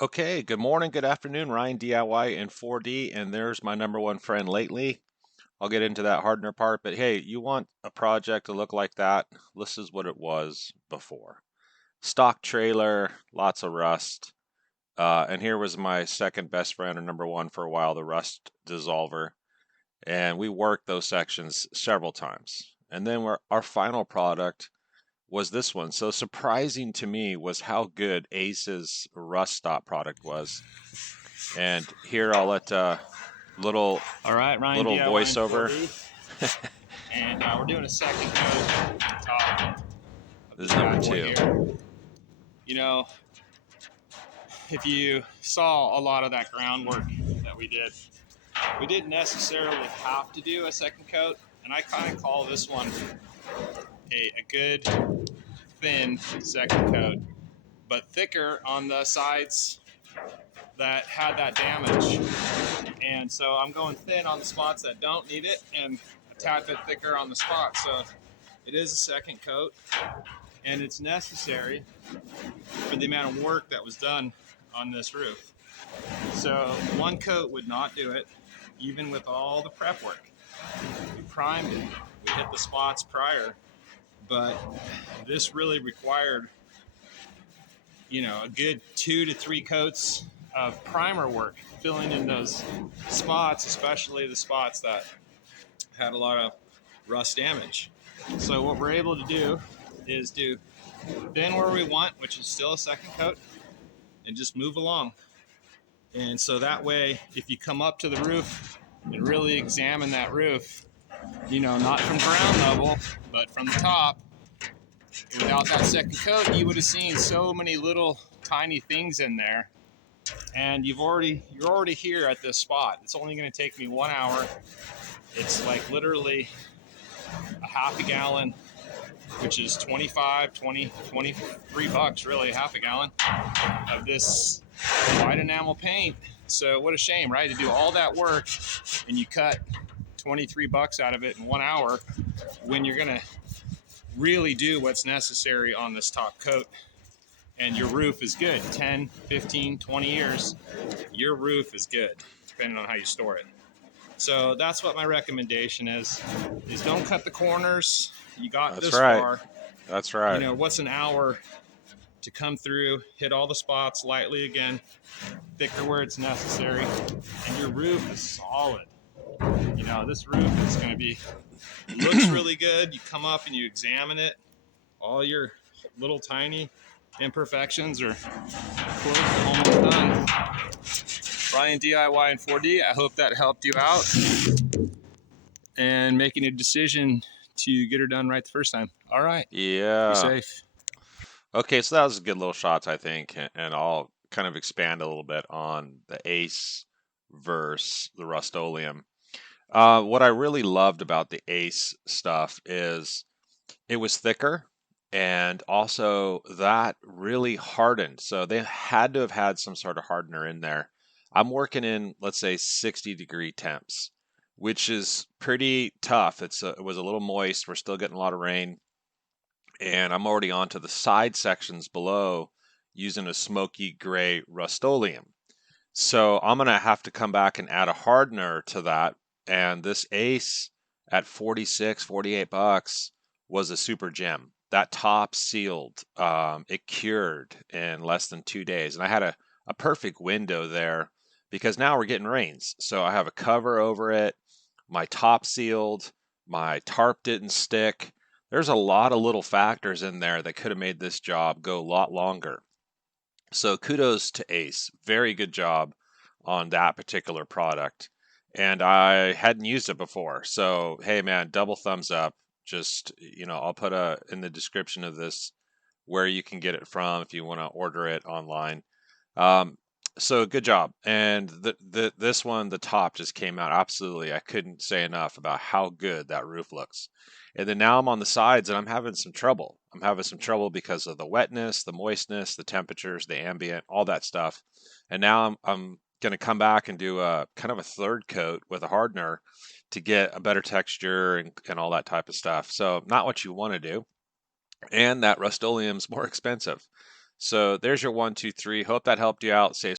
Okay, good morning, good afternoon, Ryan DIY in 4D, and there's my number one friend lately. I'll get into that hardener part, but hey, you want a project to look like that? This is what it was before. Stock trailer, lots of rust, and here was my second best friend, or number one for a while, the rust dissolver, and we worked those sections several times. And then our final product was this one. So surprising to me was how good Ace's rust stop product was. And here I'll let little All right, Ryan little DIY in voiceover. 4D, and we're doing a second coat on top of This this is number bad boy two. here. You know, if you saw a lot of that groundwork that we didn't necessarily have to do a second coat, and I kind of call this one a good thin second coat, but thicker on the sides that had that damage. And so I'm going thin on the spots that don't need it and a tad bit thicker on the spots. So it is a second coat, and it's necessary for the amount of work that was done on this roof. So one coat would not do it, even with all the prep work. We primed it, we hit the spots prior, but this really required, a good 2 to 3 coats of primer work, filling in those spots, especially the spots that had a lot of rust damage. So what we're able to do is do thin where we want, which is still a second coat, and just move along. And so that way, if you come up to the roof and really examine that roof, not from ground level, but from the top, without that second coat, you would have seen so many little tiny things in there. And you're already here at this spot. It's only going to take me 1 hour. It's like literally a half a gallon, which is 23 bucks, really, half a gallon of this white enamel paint. So what a shame, right? To do all that work and you cut 23 bucks out of it in 1 hour when you're going to really do what's necessary on this top coat. And your roof is good. 10, 15, 20 years, your roof is good, depending on how you store it. So that's what my recommendation is don't cut the corners. You got That's this right. far. That's right. What's an hour to come through, hit all the spots lightly again, thicker where it's necessary, and your roof is solid. This roof is going to be, looks really good. You come up and you examine it. All your little tiny imperfections are close to almost done. Ryan DIY in 4D. I hope that helped you out and making a decision to get her done right the first time. All right. Be Yeah. safe. Okay, so that was a good little shots, I think, and I'll kind of expand a little bit on the Ace versus the Rust-Oleum. What I really loved about the Ace stuff is it was thicker, and also that really hardened. So they had to have had some sort of hardener in there. I'm working in, let's say, 60-degree temps, which is pretty tough. It was a little moist. We're still getting a lot of rain, and I'm already onto the side sections below using a smoky gray Rust-Oleum. So I'm gonna have to come back and add a hardener to that. And this Ace at 46, 48 bucks was a super gem. That top sealed. It cured in less than 2 days. And I had a perfect window there because now we're getting rains. So I have a cover over it. My top sealed. My tarp didn't stick. There's a lot of little factors in there that could have made this job go a lot longer. So kudos to Ace. Very good job on that particular product. And I hadn't used it before. So, hey man, double thumbs up. Just, I'll put in the description of this where you can get it from if you want to order it online. Um, so good job. And this one, the top just came out absolutely. I couldn't say enough about how good that roof looks. And then now I'm on the sides and I'm having some trouble. I'm having some trouble because of the wetness, the moistness, the temperatures, the ambient, all that stuff. And now I'm going to come back and do a kind of a third coat with a hardener to get a better texture and all that type of stuff. So not what you want to do. And that Rust-Oleum's more expensive. So there's your 1, 2, 3. Hope that helped you out. Save